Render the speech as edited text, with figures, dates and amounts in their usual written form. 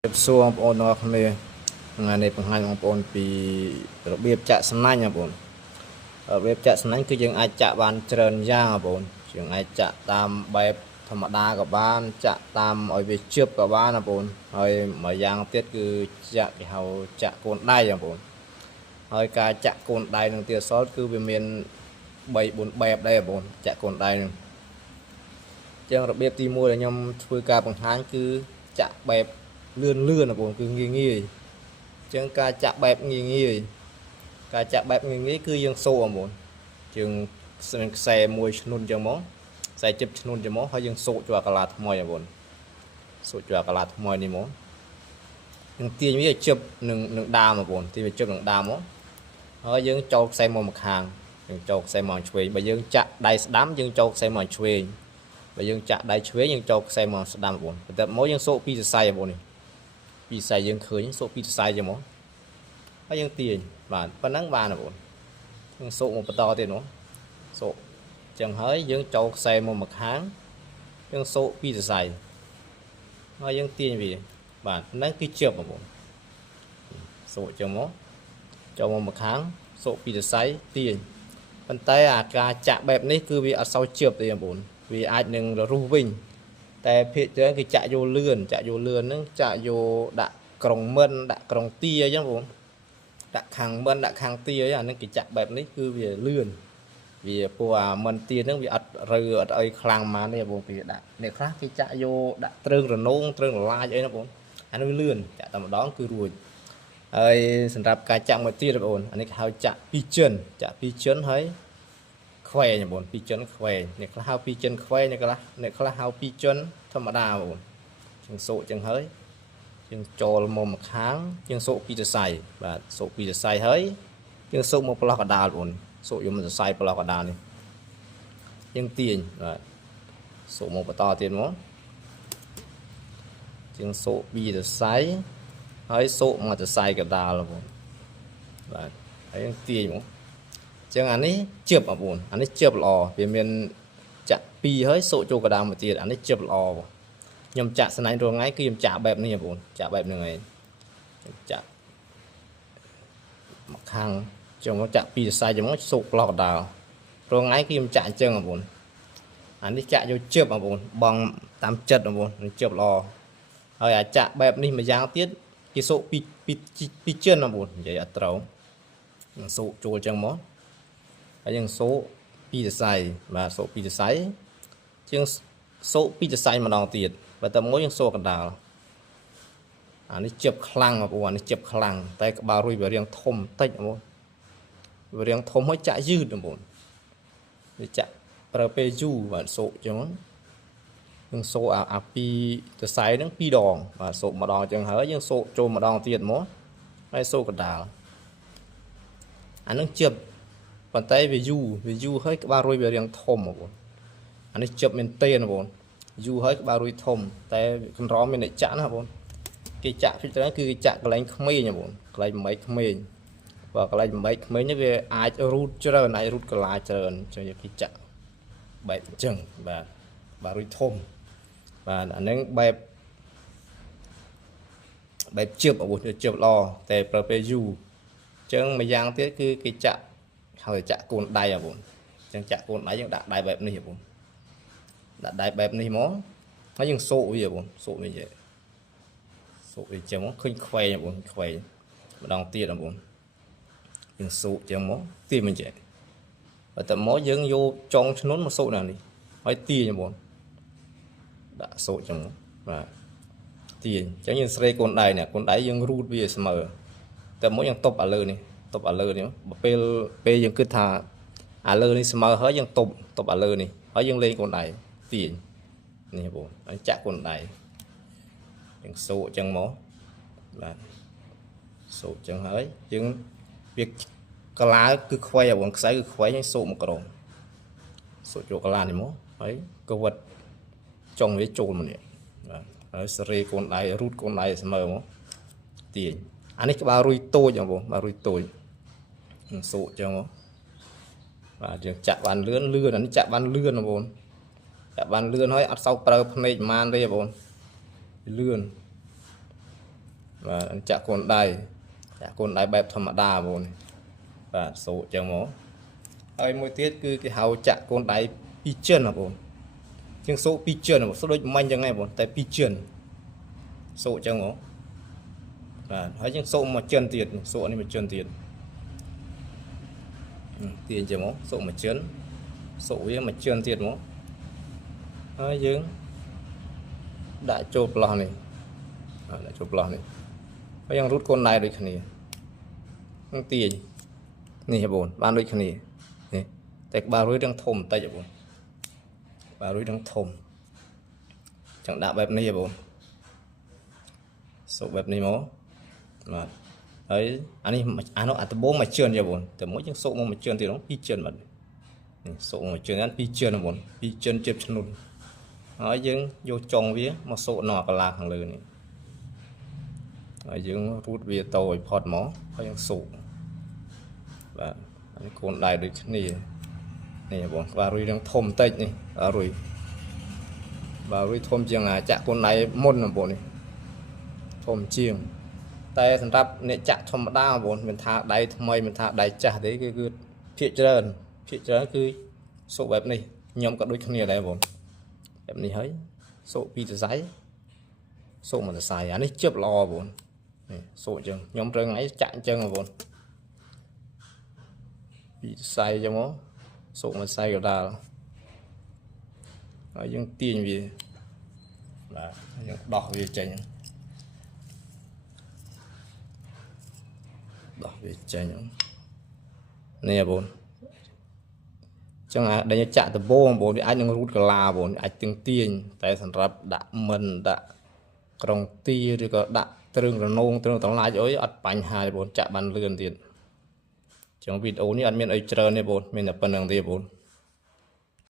សួរបងប្អូនទាំងអស់គ្នាថ្ងៃនេះបង្ហាញបងប្អូនពីរបៀបចាក់សំណាញ់បងប្អូនរបៀបចាក់សំណាញ់គឺយើងអាចចាក់បានច្រើនយ៉ាងបងប្អូនយើងអាចចាក់តាមបែបធម្មតាក៏បានចាក់តាមឲ្យវាជឿបក៏បានបងប្អូនហើយមួយយ៉ាងទៀតគឺចាក់គេហៅចាក់កូនដៃបងប្អូនហើយការចាក់កូនដៃនឹងទៀតអសល់គឺវាមាន3 4បែបដែរបងប្អូនចាក់កូនដៃនឹងចឹងរបៀបទី1ដែលខ្ញុំធ្វើការបង្ហាញគឺចាក់បែបលឿនបងប្អូនគឺងាយចឹងការចាក់បែបងាយការចាក់បែបងាយគឺយើងសូបងប្អូនយើងខ្សែមួយឈ្នួនចឹងមកខ្សែជិបឈ្នួនចឹងមកហើយយើងសូកចូលកាឡាថ្មីបងប្អូនសូកចូលកាឡាថ្មីនេះមកយើងទាញវាឲ្យជិបនឹងដាមបងប្អូនទាញវាជិបនឹងដាមមកហើយយើងចូលខ្សែមកម្ខាងយើងចូលខ្សែមកឆ្វេងបើយើងចាក់ដៃស្ដាំយើងចូលខ្សែមកឆ្វេងបើយើងចាក់ដៃឆ្វេងយើងចូលខ្សែមកស្ដាំបងប្អូនបន្ទាប់មកយើងសូកពីសរសៃបងប្អូននេះពីសរសៃយើងឃើញសូកពីសរសៃចឹងមកហើយយើងទាញបាទប៉ុណ្ណឹងបានបងប្អូនយើងសូកមកបន្តទៀតនោះសូកចឹងហើយយើងចូលខ្សែមកម្ខាងយើងសូកពីសរសៃហើយយើងទាញវាបាទហ្នឹងគឺជាប់បងប្អូនសូកចឹងមកចូលមកម្ខាងសូកពីសរសៃទាញប៉ុន្តែអាការចាក់បែបនេះគឺវាអត់សូវជាប់ទេបងប្អូនវាអាចនឹងររុះវិញតែភាគច្រើនគឺចាក់យកលឿនហ្នឹងចាក់យកដាក់ក្រុងមិនដាក់ក្រុងទាអញ្ចឹងបងប្អូនដាក់ខាងមិនដាក់ខាងទាអាហ្នឹងគេចាក់បែបនេះគឺវាលឿនវាព្រោះអាមិនទាហ្នឹងវាអត់រើអត់អីខ្លាំងប៉ុន្មានទេបងប្អូនវាដាក់អ្នកខ្លះគេចាក់យកដាក់ទ្រើងរនងទ្រើងរឡាយអីណាបងប្អូនអានោះលឿនចាក់តែម្ដងគឺរួចហើយសម្រាប់ការចាក់មួយទៀតបងប្អូនអានេះគេហៅចាក់ពីចិនហើយខ្វែងបងប្អូនពីចិនខ្វែងអ្នកខ្លះហៅពីចិនខ្វែងអ្នកខ្លះហៅពីចិនធម្មតាបងប្អូនជាងសូកចឹងហើយជាងចូលមកម្ខាងជាងសូកពីសរសៃបាទសូកពីសរសៃហើយជាងសូកមកប្លោះកដាលបងប្អូនសូកយកមកសរសៃប្លោះកដាលនេះយើងទាញបាទសូកមកបន្តទៀតមកជាងសូកពីសរសៃហើយសូកមកសរសៃកដាលបងប្អូនបាទហើយយើងទាញមកចឹងអានេះជិបបងប្អូនអានេះជិបល្អវាមានចាក់2ហើយសូកចូលកដាលមកទៀតអានេះជិបល្អបងខ្ញុំចាក់ស្នាញ់រាល់ថ្ងៃគឺខ្ញុំចាក់បែបនេះបងប្អូនចាក់បែបហ្នឹងឯងចាក់មកខាងចឹងមកចាក់ពីសរសៃចឹងមកសូកប្លោះកដាលរាល់ថ្ងៃគឺខ្ញុំចាក់អញ្ចឹងបងប្អូនអានេះចាក់យកជិបបងប្អូនបងតាមចិត្តបងប្អូននឹងជិបល្អហើយអាចាក់បែបនេះមួយយ៉ាងទៀតគេសូកពីចិនបងប្អូននិយាយអត់ត្រូវសូកចូលចឹងមកហើយយើងសូកពីសរសៃបាទសូកពីសរសៃជាងសូកពីសរសៃម្ដងទៀតបើតែមួយយើងសូកកដាលអានេះជិបខ្លាំងបងប្អូនអានេះជិបខ្លាំងតែក្បាលរួយវារៀងធំតិចបងប្អូនវារៀងធំហើយចាក់យឺតបងប្អូនវាចាក់ប្រើពេលយូរបាទសូកចឹងយើងសូកអាពីសរសៃហ្នឹង2ដងបាទសូកម្ដងចឹងហើយយើងសូកចូលម្ដងទៀតមកហើយសូកកដាលអានឹងជិបប៉ុន្តែវាយូរហើយក្បាលរួយវារៀងធំបងប្អូនអានេះជិបមែនទេបងប្អូនយូរហើយក្បាលរួយធំតែកម្រមានអ្នកចាក់ណាបងប្អូនគេចាក់ពីច្រើនគឺគេចាក់កន្លែងក្មេងបងប្អូនកន្លែងបំបីក្មេងបើកន្លែងបំបីក្មេងនេះវាអាចរូតច្រើនអាចរូតកលាច្រើនចឹងគេចាក់បែបអញ្ចឹងបាទបាទរួយធំបាទអាហ្នឹងបែបជិបបងប្អូនជិបល្អតែប្រើពេលយូរចឹងមួយយ៉ាងទៀតគឺគេចាក់ហើយចាក់កូនដៃបងប្អូនចឹងចាក់កូនដៃយើងដាក់ដៃបែបនេះបងប្អូនដាក់ដៃបែបនេះមកហើយយើងសូកវាបងប្អូនសូកវាចេះសូកវាចឹងមកឃើញខ្វែងបងប្អូនខ្វែងម្ដងទៀតបងប្អូនយើងសូកចឹងមកទាញមិនចេះបើតែមកយើងយកចុងឈ្នួនមកសូកដល់នេះហើយទាញបងប្អូនដាក់សូកចឹងបាទទាញចឹងយើងស្រេកូនដៃនេះកូនដៃយើងរូតវាស្មើតែមកយើងតុបអាលើនេះពេលយើងគិតថាអាលើនេះស្មើហើយយើងតុបអាលើនេះហើយយើងលេងកូនដៃទាញនេះបងហើយចាក់កូនដៃយើងសូកចឹងមកបាទសូកចឹងហើយយើងវាកលាគឺខ្វែងបងខ្សែគឺខ្វែងហើយសូកមកក្រោមសូកចូលកលានេះមកហើយក៏វត្តចុងវាចូលមកនេះបាទហើយសេរីកូនដៃរូតកូនដៃស្មើមកទាញអានេះក្បាលរួយតូចបងប្អូនបាទរួយតូចសូកចឹងមកបាទយើងចាក់បានលឿនអានេះចាក់បានលឿនបងប្អូនចាក់បានលឿនហើយអត់សូវប្រើភ្នែកប៉ុន្មានទេបងប្អូនលឿន và chạ côn đáy bẹp thầm đa bồn và số chẳng mó hơi môi tiết cứ cái hào chạ côn đáy pigeon là bồn nhưng số pigeon là một số đôi manh chẳng ngay bồn tại pigeon số chẳng mó và thấy những số mà chân tiền số này mà chân tiền tiền chẳng mó số mà chân số với mà chân tiền mó hơi dương đã chụp lò này đã chụp lò này cóยังrút con này được khỉ không tiềnนี่ครับผมบ้านด้วยขณีนี่แต่บ้านด้วยดังทมแต่จะผมบ้านด้วยดังทมจังดาแบบนี้ครับผมสุแบบนี้มั้งมาเฮ้ยอันนี้อันนั้นอัตโบมาเชื่อครับผมแต่mỗiจังสุมาเชื่อที่น้องพี่เชื่อมันนี่สุมาเชื่อนั้นพี่เชื่อนะผมพี่เชื่อเจ็บชนุนเฮ้ยยังโยจงเวียมาสุหนอกระลาขังเลยนี่เฮ้ยยังรูดเวียโตยพอดหมอเขายังสุvà con đài được này này bọn và rồi đang thôm tết này rồi và rồi thôm chiang à chạ con đài môn là bọn này thôm chiang tay thành rap này chạ thôm đa bọn mình thả đài mây mình thả đài chạ đấy cái phía trên cứ số bẹp này nhóm các đôi kia này bọn bẹp này thấy số pi từ giấy số mà xài anh ấy chớp lò bọn này số chừng nhóm trơn ấy chặn chân là bọn bị sai cho nó số mà sai rồi ra ở những tiền gì là những đỏ về tranh nè bốn chẳng hạn đây chạm từ bô bốn thì anh đang rút cái là bốn anh tiếng tiền tại sản rập đã mình đã còn tia thì có đã tương là nông tương tổng lại rồi ắt bánh hai bốn chạm bàn lươn tiền trong video này anh miền ấy chờ này bốn mình là phần đường tiền bốn